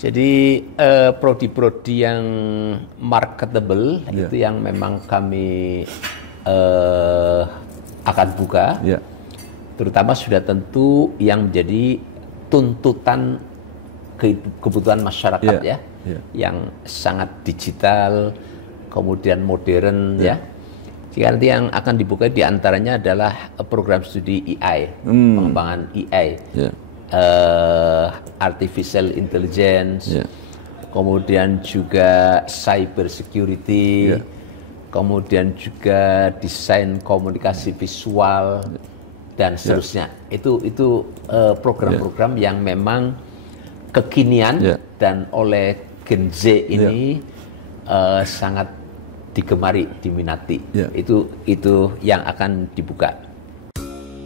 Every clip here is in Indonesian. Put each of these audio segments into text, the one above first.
Jadi prodi-prodi yang marketable itu yang memang kami akan buka, terutama sudah tentu yang menjadi tuntutan kebutuhan masyarakat yang sangat digital, kemudian modern ya. Jadi nanti yang akan dibuka diantaranya adalah program studi AI, pengembangan AI. Artificial intelligence, kemudian juga cyber security, kemudian juga desain komunikasi visual dan seterusnya. Itu program-program yang memang kekinian dan oleh Gen Z ini sangat digemari, diminati. Itu yang akan dibuka.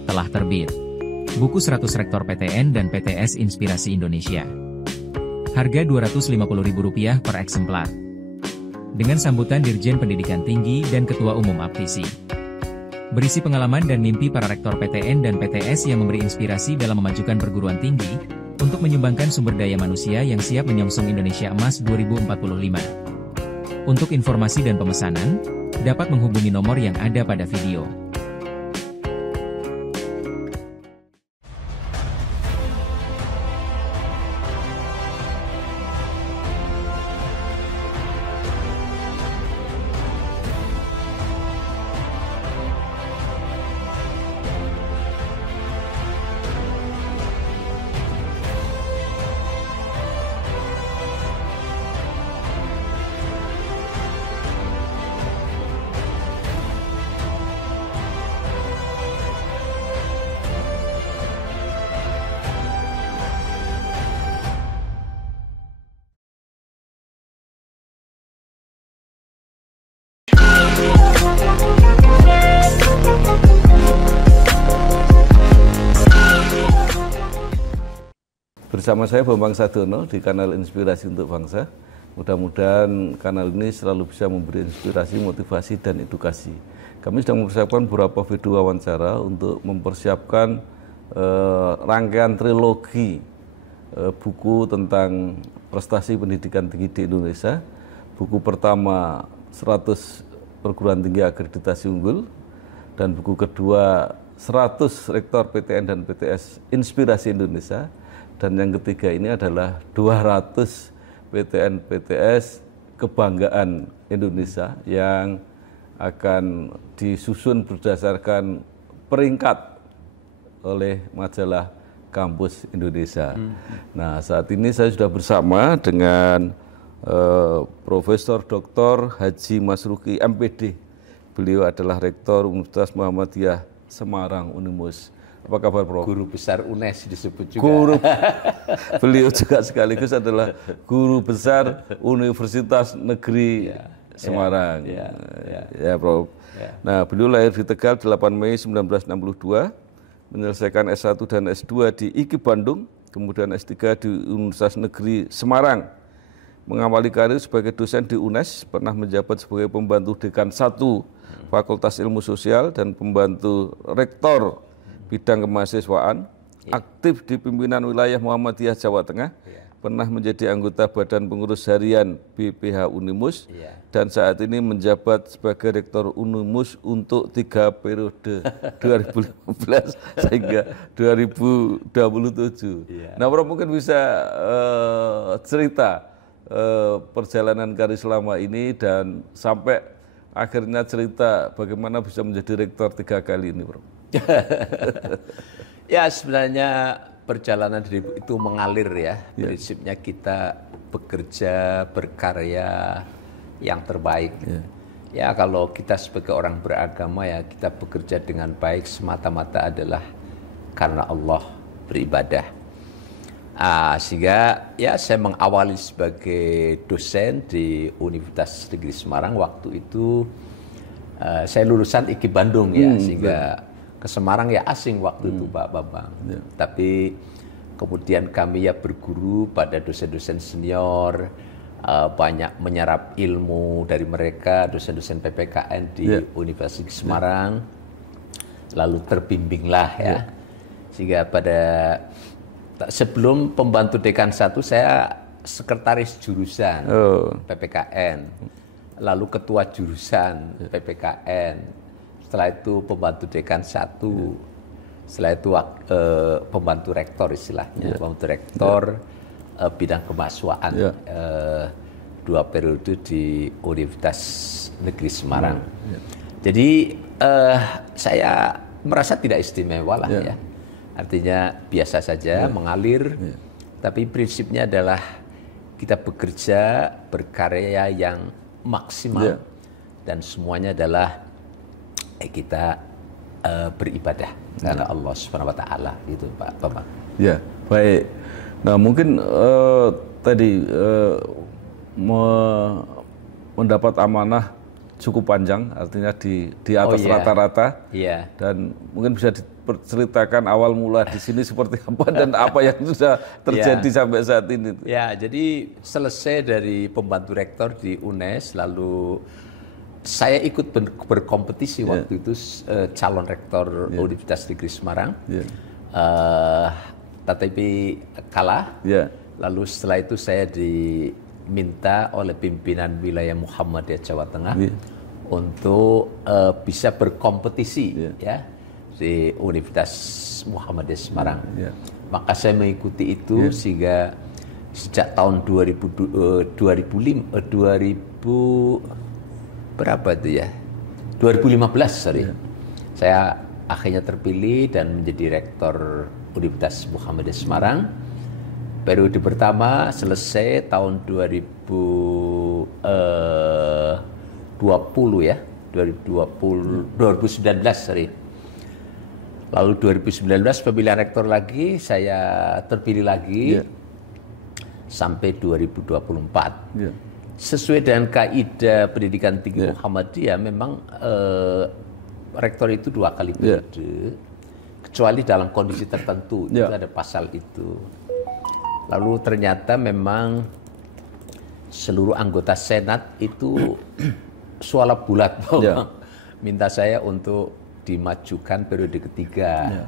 Telah terbit buku 100 Rektor PTN dan PTS Inspirasi Indonesia. Harga Rp250.000 per eksemplar. Dengan sambutan Dirjen Pendidikan Tinggi dan Ketua Umum Aptisi. Berisi pengalaman dan mimpi para rektor PTN dan PTS yang memberi inspirasi dalam memajukan perguruan tinggi, untuk menyumbangkan sumber daya manusia yang siap menyongsong Indonesia Emas 2045. Untuk informasi dan pemesanan, dapat menghubungi nomor yang ada pada video. Bersama saya Bambang Sadono di kanal Inspirasi untuk Bangsa. Mudah-mudahan kanal ini selalu bisa memberi inspirasi, motivasi, dan edukasi. Kami sedang mempersiapkan beberapa video wawancara untuk mempersiapkan rangkaian trilogi buku tentang prestasi pendidikan tinggi di Indonesia. Buku pertama 100 perguruan tinggi akreditasi unggul, dan buku kedua 100 rektor PTN dan PTS Inspirasi Indonesia. Dan yang ketiga ini adalah 200 PTN PTS Kebanggaan Indonesia yang akan disusun berdasarkan peringkat oleh majalah Kampus Indonesia. Nah, saat ini saya sudah bersama dengan Profesor Dr. Haji Masruki MPD. Beliau adalah Rektor Universitas Muhammadiyah Semarang Unimus. Apa kabar, Prof? Guru besar UNES disebut juga. Beliau juga sekaligus adalah guru besar Universitas Negeri Semarang. Ya, Prof. Nah, beliau lahir di Tegal 8 Mei 1962, menyelesaikan S1 dan S2 di IKIP Bandung, kemudian S3 di Universitas Negeri Semarang. Mengawali karir sebagai dosen di UNES, pernah menjabat sebagai pembantu dekan 1 Fakultas Ilmu Sosial dan pembantu rektor bidang kemahasiswaan, aktif di pimpinan wilayah Muhammadiyah Jawa Tengah, pernah menjadi anggota Badan Pengurus Harian BPH Unimus, dan saat ini menjabat sebagai Rektor Unimus untuk 3 periode 2015 sehingga 2027. Nah, Prof mungkin bisa cerita perjalanan karir selama ini dan sampai akhirnya cerita bagaimana bisa menjadi rektor 3 kali ini, Prof. Ya, sebenarnya perjalanan itu mengalir ya. Prinsipnya kita bekerja, berkarya yang terbaik. Ya, kalau kita sebagai orang beragama ya kita bekerja dengan baik semata-mata adalah karena Allah, beribadah. Sehingga ya saya mengawali sebagai dosen di Universitas Negeri Semarang. Waktu itu saya lulusan IKIP Bandung ya, sehingga ke Semarang ya asing waktu itu Pak Bambang. Tapi kemudian kami ya berguru pada dosen-dosen senior, banyak menyerap ilmu dari mereka, dosen-dosen PPKN di Universitas Semarang. Lalu terbimbinglah ya. Sehingga pada sebelum pembantu dekan 1 saya sekretaris jurusan PPKN, lalu ketua jurusan PPKN, setelah itu pembantu dekan 1, setelah itu pembantu rektor istilahnya, pembantu rektor bidang kemahasiswaan 2 periode di Universitas Negeri Semarang. Jadi saya merasa tidak istimewa lah ya, artinya biasa saja mengalir, tapi prinsipnya adalah kita bekerja, berkarya yang maksimal dan semuanya adalah kita beribadah karena Allah Subhanahu wa taala gitu Pak Bambang. Ya, baik. Nah, mungkin tadi mendapat amanah cukup panjang, artinya di atas rata-rata. Iya. Dan mungkin bisa diceritakan awal mula di sini seperti apa dan apa yang sudah terjadi sampai saat ini. Ya, jadi selesai dari pembantu rektor di UNES, lalu saya ikut berkompetisi waktu itu calon rektor Universitas Negeri Semarang, tetapi kalah. Lalu setelah itu saya diminta oleh pimpinan wilayah Muhammadiyah Jawa Tengah untuk bisa berkompetisi ya di Universitas Muhammadiyah Semarang. Maka saya mengikuti itu sehingga sejak tahun 2000 berapa itu ya? 2015, sorry. Saya akhirnya terpilih dan menjadi rektor Universitas Muhammadiyah Semarang. Periode pertama selesai tahun 2020 ya, 2019, sorry. Lalu 2019 pemilihan rektor lagi, saya terpilih lagi sampai 2024. Sesuai dengan kaidah pendidikan tinggi Muhammadiyah, memang rektor itu 2 kali periode, kecuali dalam kondisi tertentu, itu ada pasal itu. Lalu ternyata memang seluruh anggota Senat itu suara bulat minta saya untuk dimajukan periode ketiga.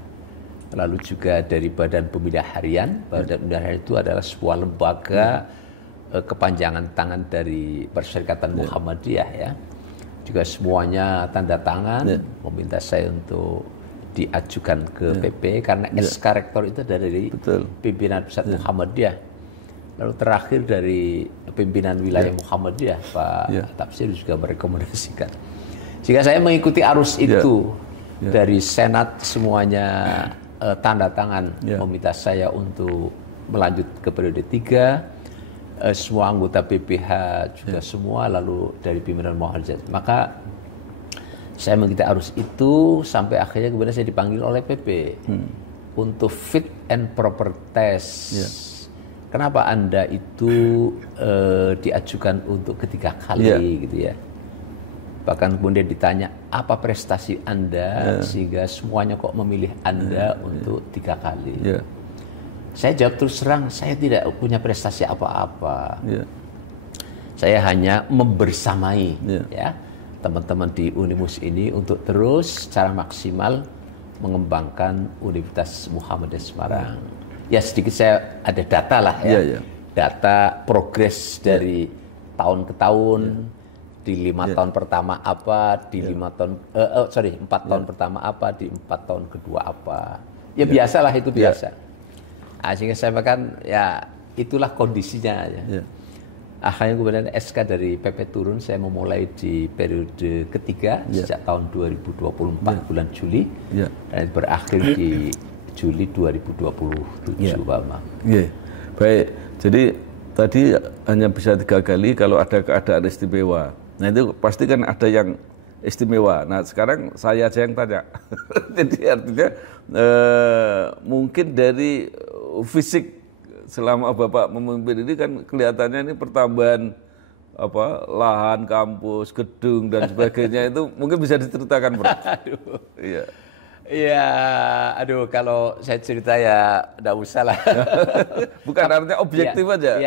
Lalu juga dari Badan Pemilihan Harian, Badan Pemilihan Harian itu adalah sebuah lembaga kepanjangan tangan dari Perserikatan Muhammadiyah ya. Juga semuanya tanda tangan meminta saya untuk diajukan ke PP karena SK rektor itu dari pimpinan pusat Muhammadiyah. Lalu terakhir dari pimpinan wilayah Muhammadiyah Pak Tafsir juga merekomendasikan. Jika saya mengikuti arus itu dari Senat semuanya tanda tangan meminta saya untuk melanjut ke periode 3. Semua anggota BPH juga semua, lalu dari pimpinan Muhammadiyah. Maka saya mengikuti arus itu sampai akhirnya kemudian saya dipanggil oleh PP untuk fit and proper test. Kenapa Anda itu diajukan untuk ketiga kali gitu ya? Bahkan kemudian ditanya apa prestasi Anda sehingga semuanya kok memilih Anda untuk 3 kali. Saya jawab terus terang, saya tidak punya prestasi apa-apa. Saya hanya membersamai ya teman-teman di Unimus ini untuk terus secara maksimal mengembangkan Universitas Muhammadiyah Semarang. Ya sedikit saya ada data lah ya, data progres dari tahun ke tahun, di 5 tahun pertama apa, di 4 tahun pertama apa, di 4 tahun kedua apa. Ya biasalah itu biasa. Sehingga saya makan ya itulah kondisinya ya. Akhirnya kemudian SK dari PP turun, saya memulai di periode ketiga sejak tahun 2024 bulan Juli dan berakhir di Juli 2027 Pak Bambang. Baik, jadi tadi hanya bisa 3 kali kalau ada keadaan istimewa. Nah itu pasti kan ada yang istimewa. Nah sekarang saya aja yang tanya. Jadi artinya mungkin dari fisik selama Bapak memimpin ini kan kelihatannya ini pertambahan lahan, kampus, gedung dan sebagainya itu mungkin bisa diceritakan, Bro. Aduh kalau saya cerita ya enggak usah lah. Bukan artinya objektif aja.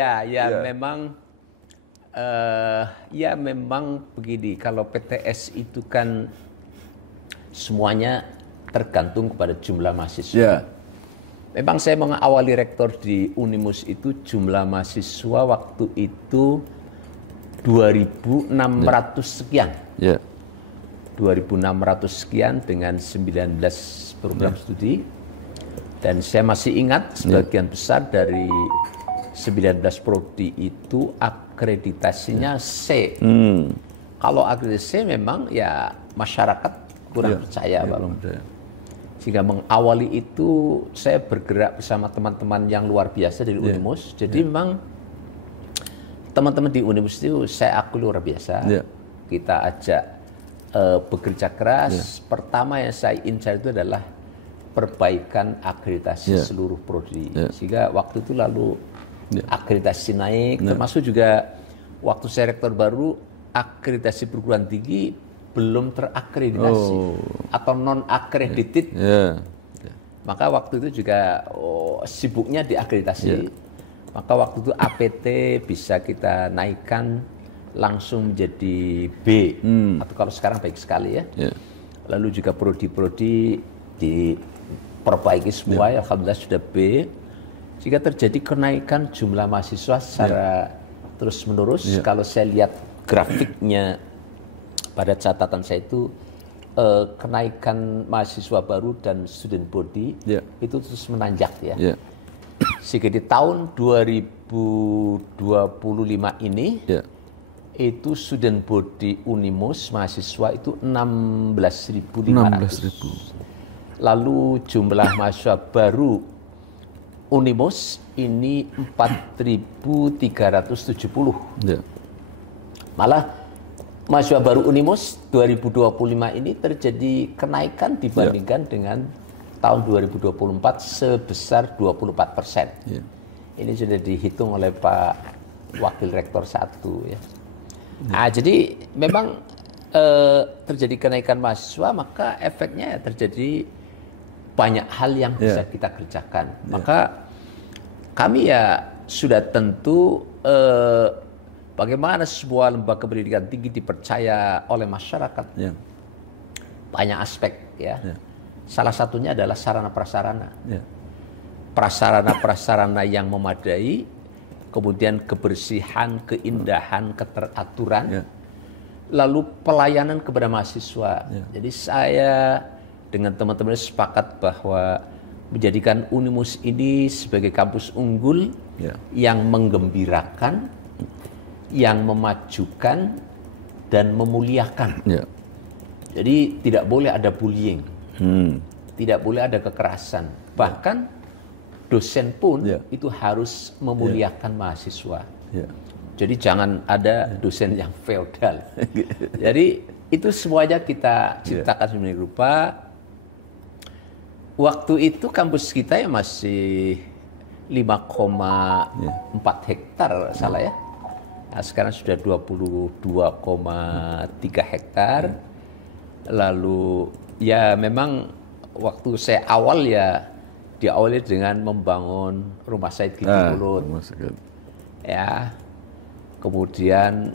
Memang begini, kalau PTS itu kan semuanya tergantung kepada jumlah mahasiswa. Memang saya mengawali rektor di Unimus itu jumlah mahasiswa waktu itu 2.600 sekian. Ya. 2.600 sekian dengan 19 program studi. Dan saya masih ingat sebagian besar dari 19 prodi itu akreditasinya C. Kalau akreditasi memang ya masyarakat kurang percaya, Bapak. Sehingga mengawali itu saya bergerak bersama teman-teman yang luar biasa dari Unimus. Jadi memang teman-teman di Unimus itu saya akui luar biasa. Kita ajak bekerja keras. Pertama yang saya incar itu adalah perbaikan akreditasi seluruh prodi. Sehingga waktu itu lalu akreditasi naik, termasuk juga waktu saya rektor baru, akreditasi perguruan tinggi belum terakreditasi atau non accredited. Maka waktu itu juga sibuknya diakreditasi. Maka waktu itu APT bisa kita naikkan langsung menjadi B, atau kalau sekarang baik sekali ya. Lalu juga prodi-prodi diperbaiki semua, alhamdulillah sudah B. Jika terjadi kenaikan jumlah mahasiswa secara terus menerus, kalau saya lihat grafiknya pada catatan saya itu kenaikan mahasiswa baru dan student body itu terus menanjak ya. Sehingga di tahun 2025 ini itu student body Unimus mahasiswa itu 16.500. Lalu jumlah mahasiswa baru Unimus ini 4.370. Malah mahasiswa baru Unimus 2025 ini terjadi kenaikan dibandingkan dengan tahun 2024 sebesar 24%. Ini sudah dihitung oleh Pak Wakil Rektor 1 ya. Nah, jadi memang terjadi kenaikan mahasiswa, maka efeknya terjadi banyak hal yang bisa kita kerjakan. Maka kami ya sudah tentu bagaimana sebuah lembaga pendidikan tinggi dipercaya oleh masyarakat. Banyak aspek ya. Salah satunya adalah sarana prasarana. Prasarana-prasarana yang memadai, kemudian kebersihan, keindahan, keteraturan, lalu pelayanan kepada mahasiswa. Jadi saya dengan teman-teman sepakat bahwa menjadikan Unimus ini sebagai kampus unggul yang menggembirakan, yang memajukan dan memuliakan. Jadi tidak boleh ada bullying, tidak boleh ada kekerasan. Bahkan dosen pun itu harus memuliakan mahasiswa. Jadi jangan ada dosen yang feodal. Jadi itu semuanya kita ciptakan sedemikian rupa. Waktu itu kampus kita ya masih 5,4 hektar salah ya. Nah, sekarang sudah 22,3 hektar. Lalu ya memang waktu saya awal ya diawali dengan membangun rumah sakit gigi mulut. Ya. Kemudian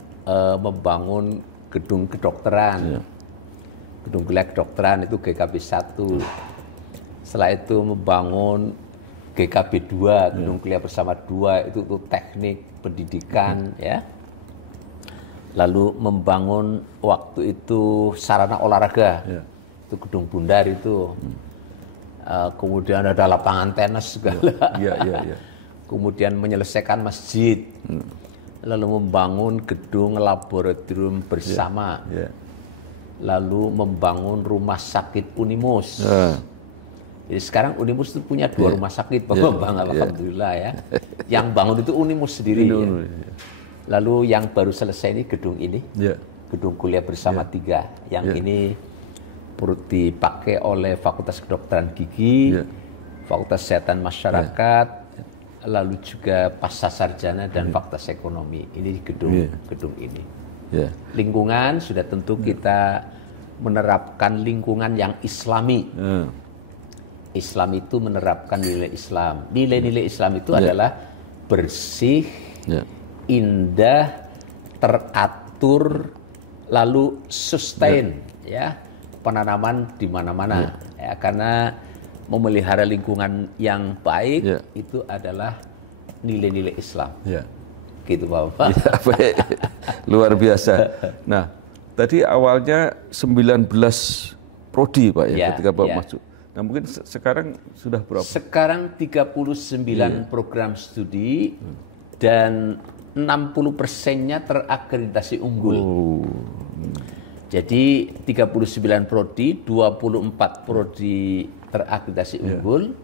membangun gedung kedokteran. Gedung kuliah kedokteran itu GKB 1. Setelah itu membangun GKB 2, gedung kuliah bersama 2 itu teknik pendidikan ya. Lalu membangun waktu itu sarana olahraga. Itu gedung Bundar itu. Kemudian ada lapangan tenis segala. Kemudian menyelesaikan masjid. Lalu membangun gedung laboratorium bersama. Lalu membangun rumah sakit Unimus. Jadi sekarang Unimus itu punya 2 rumah sakit, alhamdulillah ya. Yang bangun itu Unimus sendiri. Lalu yang baru selesai ini gedung ini, gedung kuliah bersama 3. Yang ini perlu dipakai oleh Fakultas Kedokteran Gigi, Fakultas Kesehatan Masyarakat, lalu juga Pasca Sarjana dan Fakultas Ekonomi. Ini gedung ini. Lingkungan sudah tentu kita menerapkan lingkungan yang Islami. Islam itu menerapkan nilai Islam. Nilai-nilai Islam itu adalah bersih, indah, teratur, lalu sustain ya, penanaman di mana-mana. Ya, karena memelihara lingkungan yang baik Ya. itu adalah nilai-nilai Islam. Ya. Gitu Bapak. Ya, baik. Luar biasa. Nah, tadi awalnya 19 prodi Pak ya, ketika Bapak masuk. Nah, mungkin sekarang sudah berapa? Sekarang 39 program studi dan 60%-nya terakreditasi unggul. Jadi 39 prodi, 24 prodi terakreditasi unggul.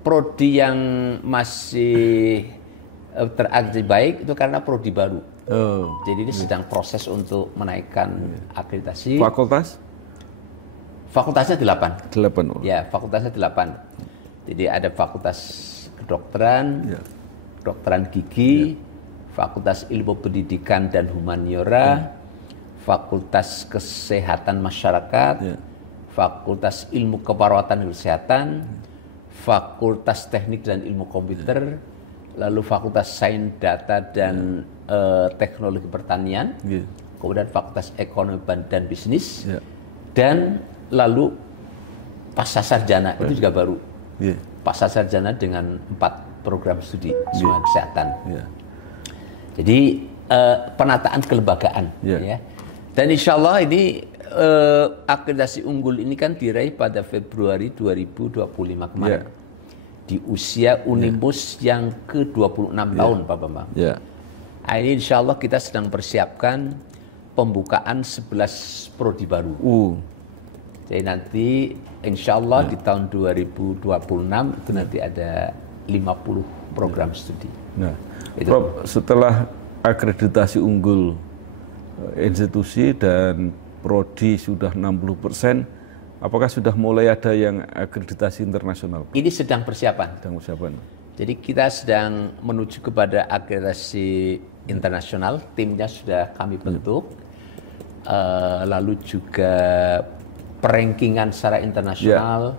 Prodi yang masih terakreditasi baik itu karena prodi baru. Jadi ini sedang proses untuk menaikkan akreditasi. Fakultas? Fakultasnya 8. 8. Ya, fakultasnya 8. Jadi ada fakultas kedokteran, kedokteran gigi, fakultas ilmu pendidikan dan humaniora, fakultas kesehatan masyarakat, fakultas ilmu keperawatan dan kesehatan, fakultas teknik dan ilmu komputer, lalu fakultas sains data dan teknologi pertanian, kemudian fakultas ekonomi dan bisnis, dan lalu pasca sarjana itu juga baru. Pasca sarjana dengan 4 program studi semua kesehatan. Jadi penataan kelembagaan. Ya. Dan insya Allah ini akreditasi unggul ini kan diraih pada Februari 2025 kemarin. Di usia Unimus yang ke-26 tahun Pak Bambang. Nah, ini insya Allah kita sedang persiapkan pembukaan 11 prodi baru. Jadi nanti insya Allah di tahun 2026 itu nanti ada 50 program studi. Nah, Prof, setelah akreditasi unggul institusi dan prodi sudah 60%, apakah sudah mulai ada yang akreditasi internasional? Ini sedang persiapan. Sedang persiapan. Jadi kita sedang menuju kepada akreditasi internasional, timnya sudah kami bentuk, lalu juga perankingan secara internasional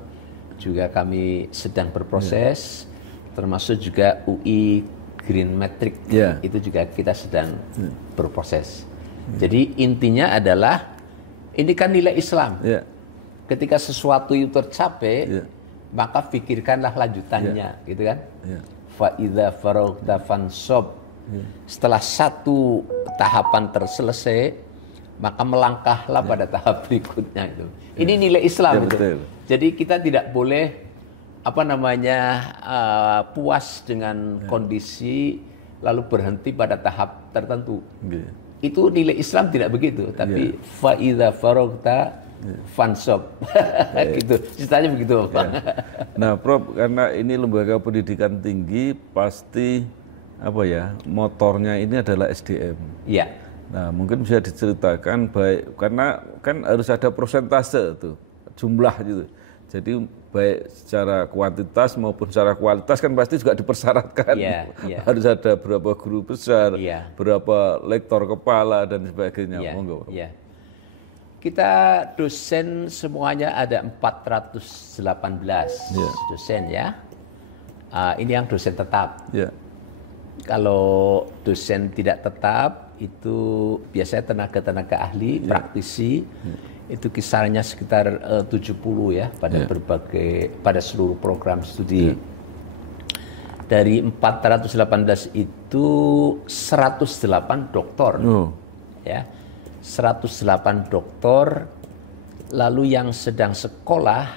juga kami sedang berproses, termasuk juga UI Green Metric itu juga kita sedang berproses. Jadi intinya adalah ini kan nilai Islam. Ketika sesuatu itu tercapai, maka pikirkanlah lanjutannya, gitu kan? Fa idza faraghta fansab. Setelah satu tahapan terselesai, maka melangkahlah pada tahap berikutnya itu. Ini nilai Islam itu. Jadi kita tidak boleh puas dengan kondisi lalu berhenti pada tahap tertentu. Itu nilai Islam tidak begitu, tapi fa idza faraghta fansab. Gitu. Ceritanya begitu, Pak. Nah, Prof, karena ini lembaga pendidikan tinggi pasti motornya ini adalah SDM. Iya. Nah, mungkin bisa diceritakan baik karena kan harus ada persentase tuh, jumlah gitu. Jadi baik secara kuantitas maupun secara kualitas kan pasti juga dipersyaratkan. Harus ada berapa guru besar, berapa lektor kepala dan sebagainya. Monggo. Kita dosen semuanya ada 418 dosen ya. Ini yang dosen tetap. Kalau dosen tidak tetap itu biasanya tenaga-tenaga ahli, praktisi, itu kisarannya sekitar 70 ya pada seluruh program studi. Dari 418 itu 108 doktor. Ya. 108 doktor, lalu yang sedang sekolah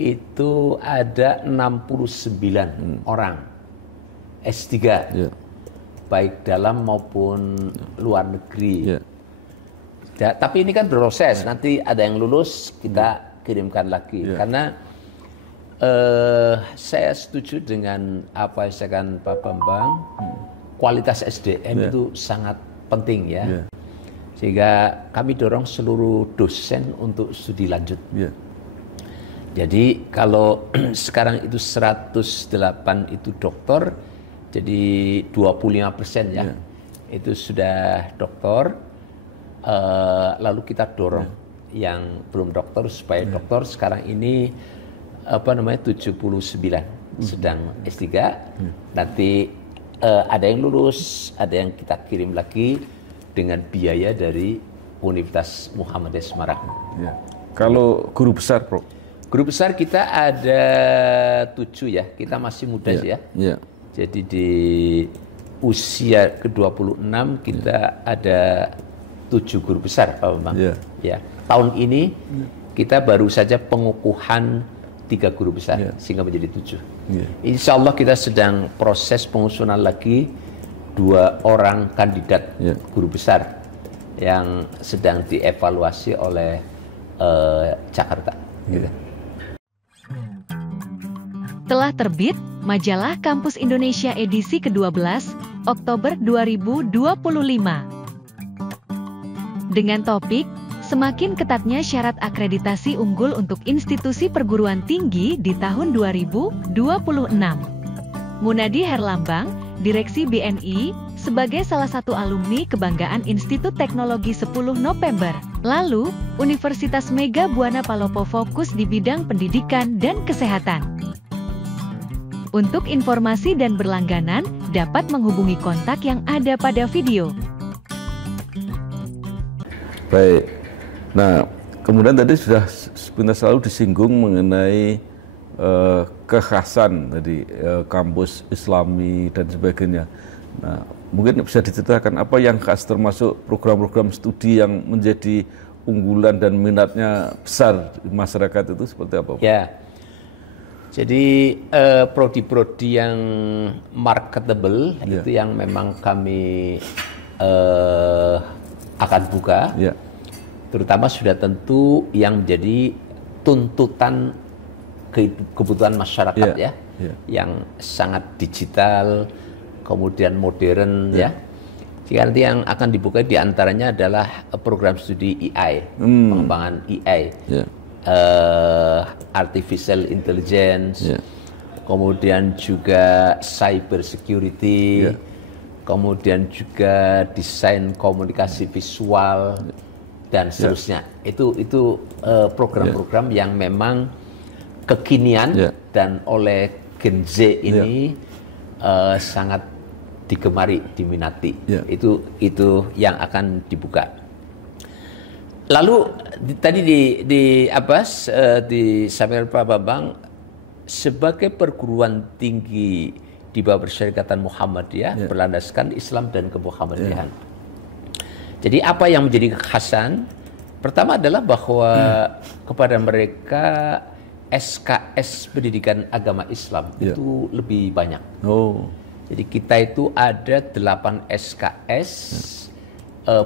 itu ada 69 orang S3, baik dalam maupun luar negeri. Tapi ini kan proses, nanti ada yang lulus kita kirimkan lagi. Karena saya setuju dengan apa yang disampaikan Pak Bambang, kualitas SDM itu sangat penting ya. Sehingga kami dorong seluruh dosen untuk studi lanjut. Jadi kalau sekarang itu 108 itu doktor, jadi 25% ya, itu sudah doktor. Lalu kita dorong yang belum doktor supaya doktor sekarang ini 79 sedang S3. Nanti ada yang lulus, ada yang kita kirim lagi dengan biaya dari Universitas Muhammadiyah Semarang. Kalau guru besar, Prof? Guru besar kita ada 7 ya, kita masih muda sih ya. Ya. Jadi di usia ke-26 kita ada 7 guru besar Pak Bambang. Ya. Tahun ini kita baru saja pengukuhan 3 guru besar sehingga menjadi 7. Insya Allah kita sedang proses pengusulan lagi 2 orang kandidat guru besar yang sedang dievaluasi oleh Jakarta. Gitu. Telah terbit Majalah Kampus Indonesia edisi ke-12, Oktober 2025. Dengan topik, semakin ketatnya syarat akreditasi unggul untuk institusi perguruan tinggi di tahun 2026. Munadi Herlambang, Direksi BNI, sebagai salah satu alumni kebanggaan Institut Teknologi 10 November. Lalu, Universitas Mega Buana Palopo fokus di bidang pendidikan dan kesehatan. Untuk informasi dan berlangganan, dapat menghubungi kontak yang ada pada video. Baik. Nah, kemudian tadi sudah sebentar selalu disinggung mengenai kekhasan tadi kampus Islami dan sebagainya. Nah, mungkin bisa diceritakan apa yang khas termasuk program-program studi yang menjadi unggulan dan minatnya besar di masyarakat itu seperti apa, Pak? Ya. Jadi prodi-prodi yang marketable itu yang memang kami akan buka, terutama sudah tentu yang menjadi tuntutan kebutuhan masyarakat yang sangat digital, kemudian modern Jika nanti yang akan dibuka diantaranya adalah program studi AI, pengembangan AI. Artificial intelligence, kemudian juga cyber security, kemudian juga desain komunikasi visual dan seterusnya. Itu program-program yang memang kekinian dan oleh Gen Z ini sangat digemari, diminati. Itu yang akan dibuka. Lalu tadi disampaikan Pak Bambang, sebagai perguruan tinggi di bawah Persyarikatan Muhammadiyah berlandaskan Islam dan kemuhammadiyahan. Jadi apa yang menjadi kekhasan? Pertama adalah bahwa kepada mereka SKS pendidikan agama Islam itu lebih banyak. Jadi kita itu ada 8 SKS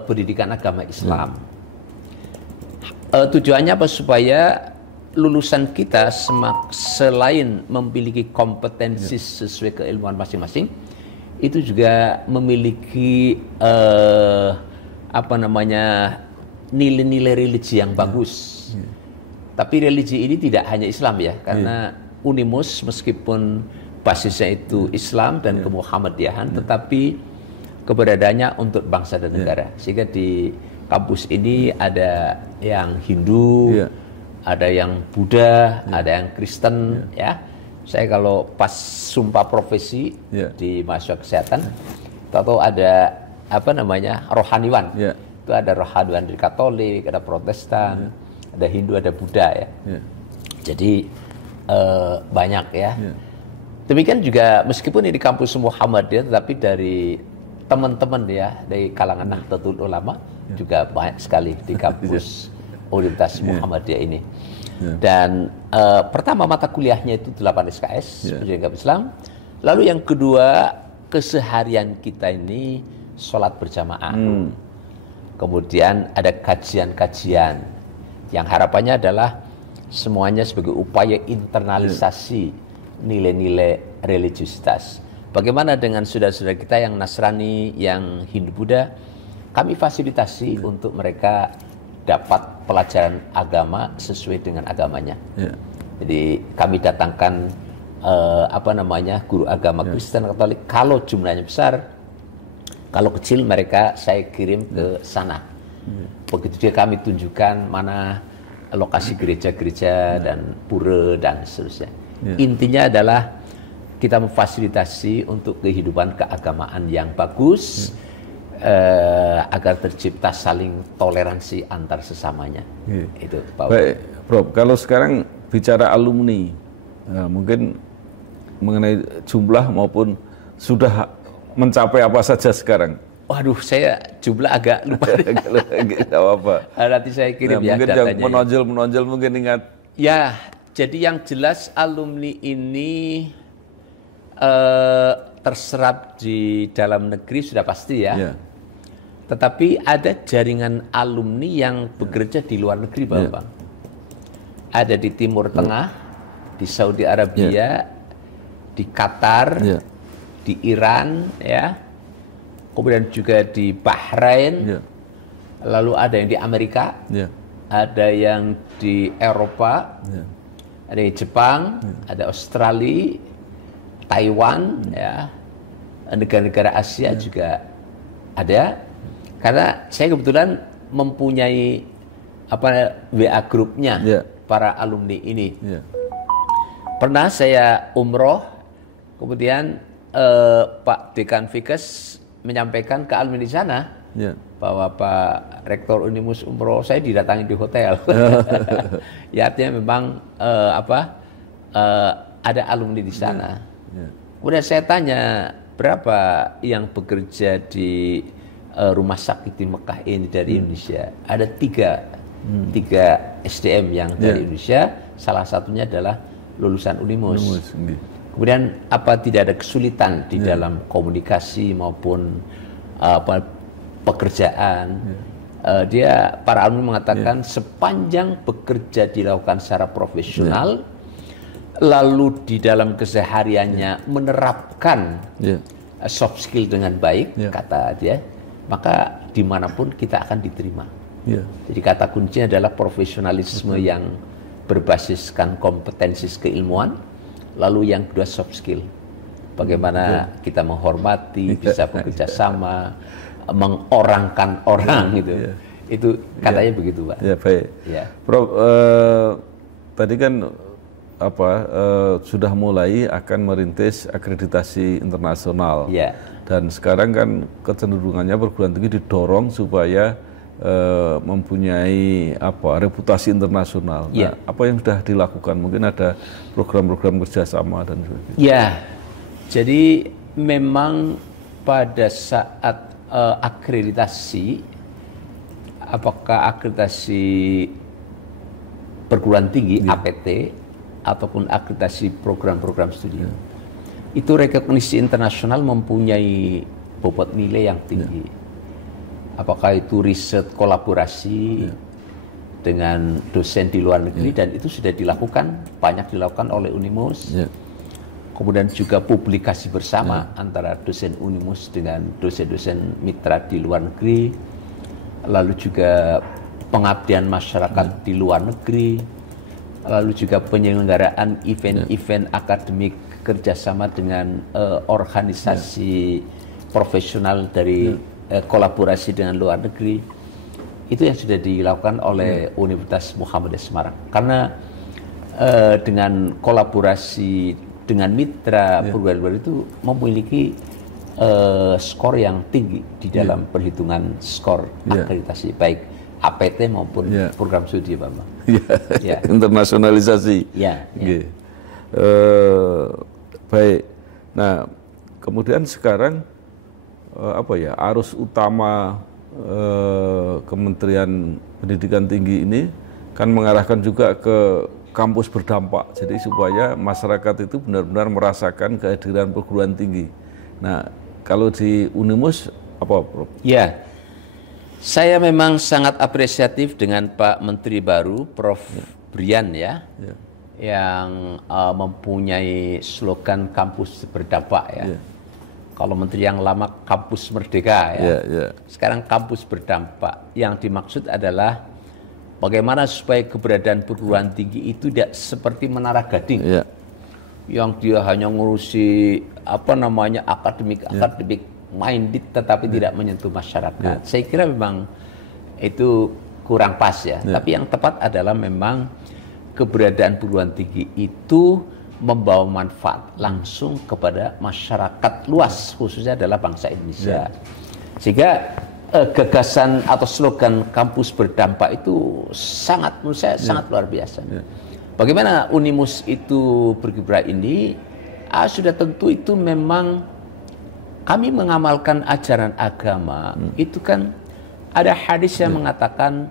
pendidikan agama Islam. Tujuannya apa? Supaya lulusan kita selain memiliki kompetensi sesuai keilmuan masing-masing, itu juga memiliki nilai-nilai religi yang bagus. Tapi religi ini tidak hanya Islam ya, karena Unimus meskipun basisnya itu Islam dan kemuhammadiyahan, tetapi keberadaannya untuk bangsa dan negara. Sehingga di kampus ini ada yang Hindu, ada yang Buddha, ada yang Kristen, Saya kalau pas sumpah profesi di mahasiswa kesehatan, tahu ada rohaniwan. Itu ada rohaniwan dari Katolik, ada Protestan, ada Hindu, ada Buddha Jadi banyak Demikian juga meskipun ini kampus Muhammadiyah, tetapi dari teman-teman dari kalangan Nahdlatul Ulama juga banyak sekali di kampus Universitas Muhammadiyah ini. Dan pertama mata kuliahnya itu 8 SKS pendidikan Islam. Lalu yang kedua, keseharian kita ini sholat berjamaah. Kemudian ada kajian-kajian yang harapannya adalah semuanya sebagai upaya internalisasi nilai-nilai religiusitas. Bagaimana dengan saudara-saudara kita yang Nasrani, yang Hindu Buddha? Kami fasilitasi untuk mereka dapat pelajaran agama sesuai dengan agamanya. Jadi kami datangkan guru agama Kristen, Katolik. Kalau jumlahnya besar, kalau kecil mereka saya kirim ke sana. Begitu juga kami tunjukkan mana lokasi gereja-gereja dan pura dan seterusnya. Intinya adalah kita memfasilitasi untuk kehidupan keagamaan yang bagus, agar tercipta saling toleransi antar sesamanya. Itu, Pak. Baik, Prof. Kalau sekarang bicara alumni, mungkin mengenai jumlah maupun sudah mencapai apa saja sekarang. Waduh, saya jumlah agak lupa. Gak apa-apa. Nanti saya kirim ya mungkin datanya. yang menonjol mungkin ingat. Ya, jadi yang jelas alumni ini terserap di dalam negeri sudah pasti ya. Ya. Tetapi ada jaringan alumni yang bekerja di luar negeri, Bang. Ada di Timur Tengah, di Saudi Arabia, di Qatar, di Iran, ya. Kemudian juga di Bahrain. Lalu ada yang di Amerika, ada yang di Eropa, ada di Jepang, ada Australia, Taiwan, ya. Negara-negara Asia juga ada. Karena saya kebetulan mempunyai WA grupnya para alumni ini. Pernah saya umroh, kemudian Pak Dekan Fikes menyampaikan ke alumni di sana bahwa Pak Rektor Unimus umroh saya didatangi di hotel. Ya artinya memang ada alumni di sana. Kemudian saya tanya berapa yang bekerja di rumah sakit di Mekah ini dari Indonesia. Ada tiga SDM yang dari Indonesia, salah satunya adalah lulusan Unimus. Kemudian apa tidak ada kesulitan di dalam komunikasi maupun pekerjaan? Para alumni mengatakan sepanjang bekerja dilakukan secara profesional, lalu di dalam kesehariannya menerapkan soft skill dengan baik, kata dia, maka dimanapun kita akan diterima. Jadi kata kuncinya adalah profesionalisme yang berbasiskan kompetensi keilmuan, lalu yang kedua soft skill. Bagaimana kita menghormati, bisa bekerja sama, mengorangkan orang gitu. Itu katanya begitu, Pak. Ya, baik. Prof, tadi kan sudah mulai akan merintis akreditasi internasional. Dan sekarang kan kecenderungannya perguruan tinggi didorong supaya mempunyai reputasi internasional. Nah, apa yang sudah dilakukan? Mungkin ada program-program kerjasama dan sebagainya. Ya, jadi memang pada saat akreditasi, apakah akreditasi perguruan tinggi APT ataupun akreditasi program-program studi, itu rekognisi internasional mempunyai bobot nilai yang tinggi. Apakah itu riset kolaborasi dengan dosen di luar negeri, dan itu sudah dilakukan, banyak dilakukan oleh Unimus. Kemudian juga publikasi bersama antara dosen Unimus dengan dosen-dosen mitra di luar negeri. Lalu juga pengabdian masyarakat di luar negeri. Lalu juga penyelenggaraan event-event akademik kerjasama dengan organisasi profesional dari kolaborasi dengan luar negeri. Itu yang sudah dilakukan oleh Universitas Muhammadiyah Semarang. Karena dengan kolaborasi dengan mitra perguruan itu memiliki skor yang tinggi di dalam perhitungan skor akreditasi, baik APT maupun program studi, Bapak. Internasionalisasi. Baik. Nah, kemudian sekarang arus utama Kementerian Pendidikan Tinggi ini kan mengarahkan juga ke kampus berdampak. Jadi supaya masyarakat itu benar-benar merasakan kehadiran perguruan tinggi. Nah, kalau di Unimus apa, Prof? Ya, saya memang sangat apresiatif dengan Pak Menteri baru, Prof. Brian yang mempunyai slogan kampus berdampak Kalau menteri yang lama kampus merdeka Sekarang kampus berdampak. Yang dimaksud adalah bagaimana supaya keberadaan perguruan tinggi itu tidak seperti Menara Gading yang dia hanya ngurusi akademik minded tetapi tidak menyentuh masyarakat. Saya kira memang itu kurang pas Tapi yang tepat adalah memang keberadaan perguruan tinggi itu membawa manfaat langsung kepada masyarakat luas, khususnya adalah bangsa Indonesia. Sehingga gagasan atau slogan kampus berdampak itu menurut saya sangat luar biasa. Bagaimana Unimus itu berkiprah ini? Sudah tentu itu memang kami mengamalkan ajaran agama. Itu kan ada hadis yang mengatakan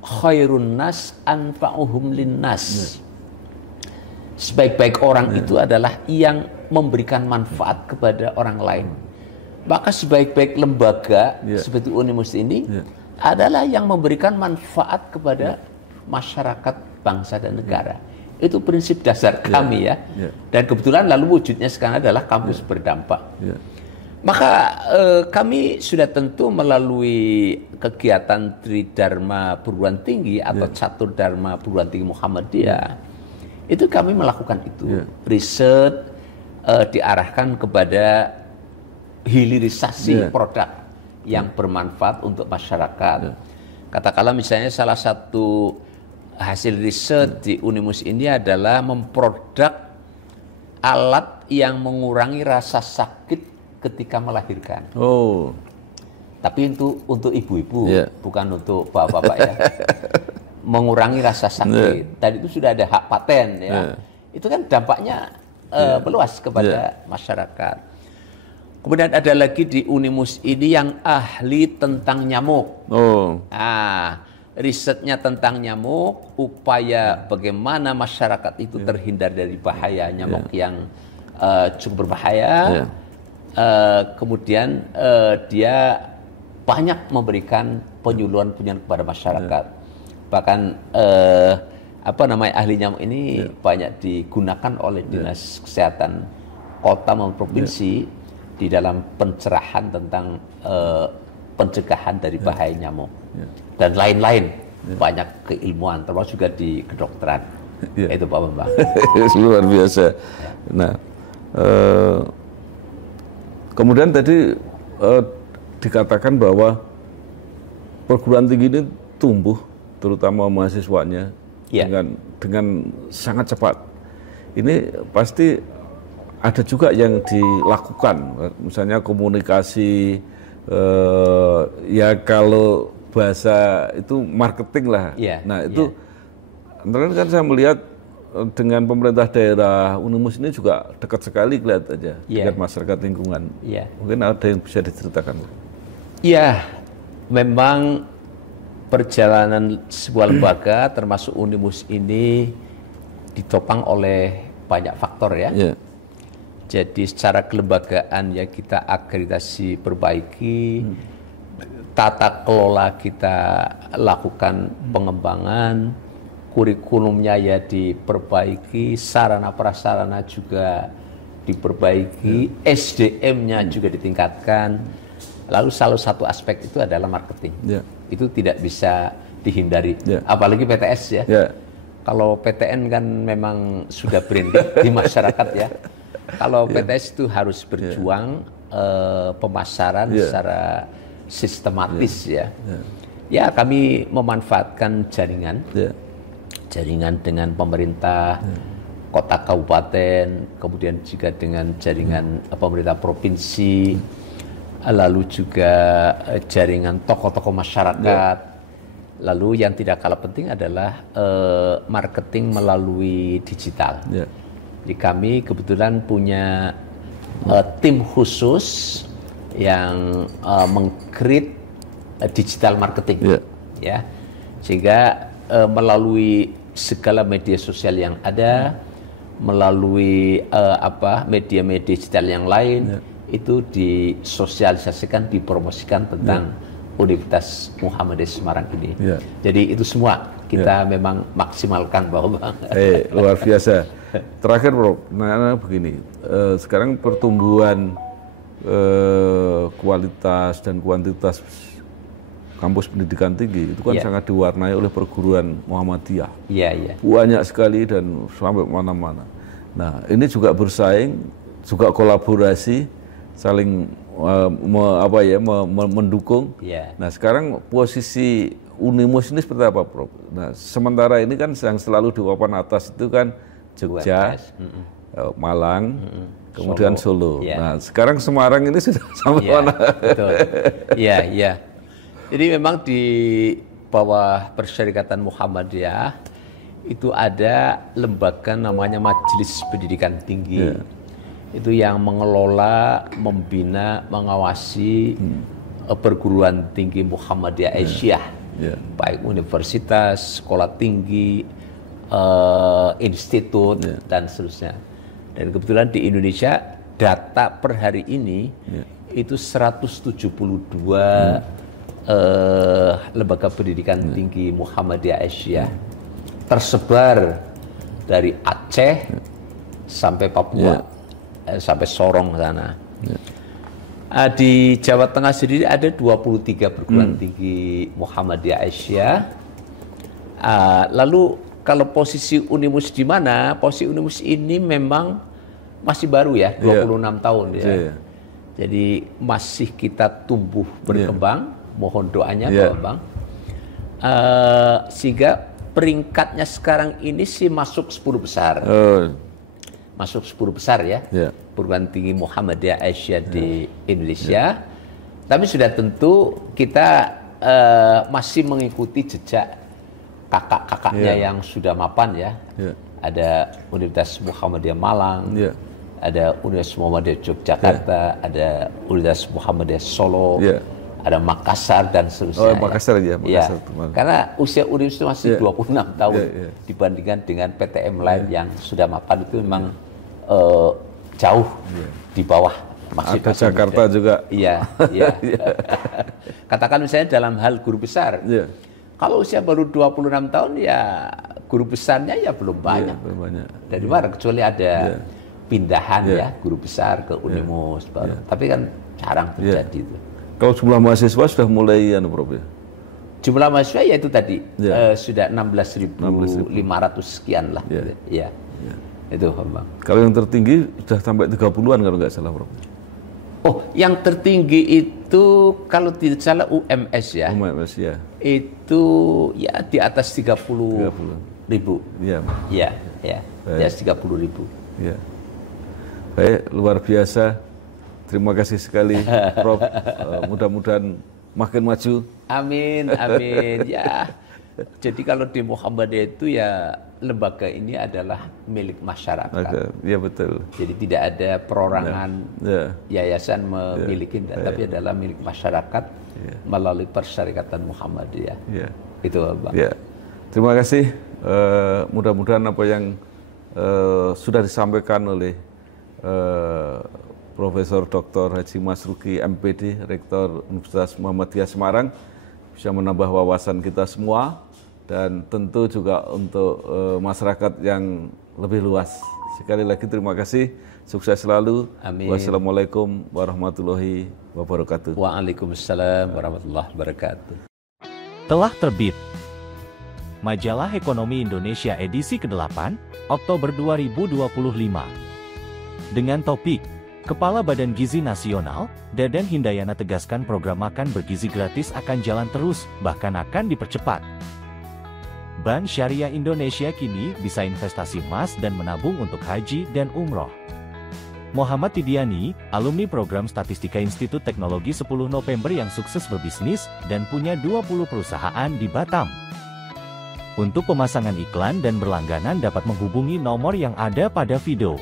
khairun nas anfa'uhum linnas. Sebaik-baik orang itu adalah yang memberikan manfaat kepada orang lain. Maka sebaik-baik lembaga seperti Unimus ini adalah yang memberikan manfaat kepada masyarakat, bangsa dan negara. Itu prinsip dasar kami ya. Dan kebetulan lalu wujudnya sekarang adalah kampus berdampak. Maka kami sudah tentu melalui kegiatan Tridharma Perguruan Tinggi atau Catur Dharma Perguruan Tinggi Muhammadiyah, itu kami melakukan itu. Riset diarahkan kepada hilirisasi produk yang bermanfaat untuk masyarakat. Katakanlah misalnya salah satu hasil riset di Unimus ini adalah memproduk alat yang mengurangi rasa sakit ketika melahirkan. Tapi itu untuk ibu-ibu, bukan untuk bapak-bapak ya. Mengurangi rasa sakit. Tadi itu sudah ada hak paten ya. Itu kan dampaknya meluas kepada masyarakat. Kemudian ada lagi di Unimus ini yang ahli tentang nyamuk. Risetnya tentang nyamuk, upaya bagaimana masyarakat itu terhindar dari bahaya nyamuk yang cukup berbahaya. Kemudian dia banyak memberikan penyuluhan-penyuluhan kepada masyarakat. Bahkan ahli nyamuk ini banyak digunakan oleh dinas kesehatan kota maupun provinsi di dalam pencerahan tentang pencegahan dari bahaya nyamuk dan lain-lain. Banyak keilmuan termasuk juga di kedokteran. Itu Pak Bambang. Luar biasa. Nah, kemudian tadi dikatakan bahwa perguruan tinggi ini tumbuh, terutama mahasiswanya dengan sangat cepat. Ini pasti ada juga yang dilakukan, misalnya komunikasi, ya kalau bahasa itu marketing lah. Nah itu, antara kan saya melihat dengan pemerintah daerah Unimus ini juga dekat sekali kelihatannya dengan masyarakat lingkungan. Mungkin ada yang bisa diceritakan. Memang perjalanan sebuah lembaga termasuk Unimus ini ditopang oleh banyak faktor ya. Jadi secara kelembagaan ya kita akreditasi perbaiki, tata kelola kita lakukan pengembangan, kurikulumnya ya diperbaiki, sarana prasarana juga diperbaiki, SDM-nya juga ditingkatkan. Lalu salah satu aspek itu adalah marketing. Itu tidak bisa dihindari, apalagi PTS ya. Kalau PTN kan memang sudah branding di masyarakat ya. Kalau PTS itu harus berjuang pemasaran secara sistematis ya. Kami memanfaatkan jaringan dengan pemerintah kota kabupaten, kemudian juga dengan jaringan pemerintah provinsi, lalu juga jaringan tokoh-tokoh masyarakat. Lalu yang tidak kalah penting adalah marketing melalui digital. Jadi kami kebetulan punya tim khusus yang meng-create digital marketing, sehingga melalui segala media sosial yang ada, melalui media-media digital yang lain, itu disosialisasikan, dipromosikan tentang Universitas Muhammadiyah Semarang ini. Jadi itu semua kita memang maksimalkan, Bang. Luar biasa. Terakhir, Prof, begini, sekarang pertumbuhan kualitas dan kuantitas kampus pendidikan tinggi itu kan sangat diwarnai oleh perguruan Muhammadiyah. Banyak sekali dan sampai mana-mana. Nah, ini juga bersaing, juga kolaborasi, saling mendukung. Nah, sekarang posisi Unimus ini seperti apa, Prof? Nah, sementara ini kan yang selalu di papan atas itu kan Jogja, Malang, kemudian Solo. Nah, sekarang Semarang ini sudah sampai mana? Betul. Jadi memang di bawah Persyarikatan Muhammadiyah itu ada lembaga namanya Majelis Pendidikan Tinggi. Itu yang mengelola, membina, mengawasi perguruan tinggi Muhammadiyah Aisyah, baik universitas, sekolah tinggi, institut, dan seterusnya. Dan kebetulan di Indonesia data per hari ini itu 172 lembaga pendidikan tinggi Muhammadiyah Aisyah tersebar dari Aceh sampai Papua, sampai Sorong sana. Di Jawa Tengah sendiri ada 23 perguruan tinggi Muhammadiyah Aisyah. Lalu kalau posisi Unimus di mana? Posisi Unimus ini memang masih baru ya, 26 tahun ya. Jadi masih kita tumbuh berkembang, mohon doanya Pak Bang. Sehingga peringkatnya sekarang ini sih masuk 10 besar. Masuk 10 besar ya. Perguruan tinggi Muhammadiyah Aisyah di Indonesia. Tapi sudah tentu kita masih mengikuti jejak kakak-kakaknya yang sudah mapan ya. Ada Universitas Muhammadiyah Malang, ada Universitas Muhammadiyah Yogyakarta, ada Universitas Muhammadiyah Solo, ada Makassar dan seterusnya. Makassar ya. Makassar, karena usia universitas masih 26 tahun dibandingkan dengan PTM lain yang sudah mapan itu memang jauh di bawah. Ada Jakarta juga. Iya. Katakan misalnya dalam hal guru besar. Kalau usia baru 26 tahun ya guru besarnya ya belum banyak. Dari mana kecuali ada pindahan ya guru besar ke Unimus baru. Tapi kan jarang terjadi itu. Kalau jumlah mahasiswa sudah mulai Prof ya? Jumlah mahasiswa ya itu tadi sudah 16.500 sekian lah. Itu Bang. Kalau yang tertinggi sudah sampai 30-an kalau nggak salah Prof. Oh, yang tertinggi itu kalau tidak salah UMS ya. UMS ya. Itu ya di atas 30.000. Ya, 30.000. Ya. Baik, luar biasa. Terima kasih sekali Prof. Mudah-mudahan makin maju. Amin. Ya. Jadi kalau di Muhammadiyah itu ya lembaga ini adalah milik masyarakat. Iya betul. Jadi tidak ada perorangan yayasan memiliki, tapi adalah milik masyarakat melalui Persyarikatan Muhammadiyah. Itu Bang. Terima kasih. Mudah-mudahan apa yang sudah disampaikan oleh Profesor Dr. Haji Masruki MPD, Rektor Universitas Muhammadiyah Semarang bisa menambah wawasan kita semua dan tentu juga untuk masyarakat yang lebih luas. Sekali lagi terima kasih, sukses selalu. Amin. Wassalamualaikum warahmatullahi wabarakatuh. Waalaikumsalam warahmatullahi wabarakatuh. Telah terbit Majalah Ekonomi Indonesia edisi ke-8, Oktober 2025. Dengan topik Kepala Badan Gizi Nasional, Deden Hindayana tegaskan program makan bergizi gratis akan jalan terus, bahkan akan dipercepat. Bank Syariah Indonesia kini bisa investasi emas dan menabung untuk haji dan umroh. Muhammad Tidiani, alumni program Statistika Institut Teknologi 10 November yang sukses berbisnis dan punya 20 perusahaan di Batam. Untuk pemasangan iklan dan berlangganan dapat menghubungi nomor yang ada pada video.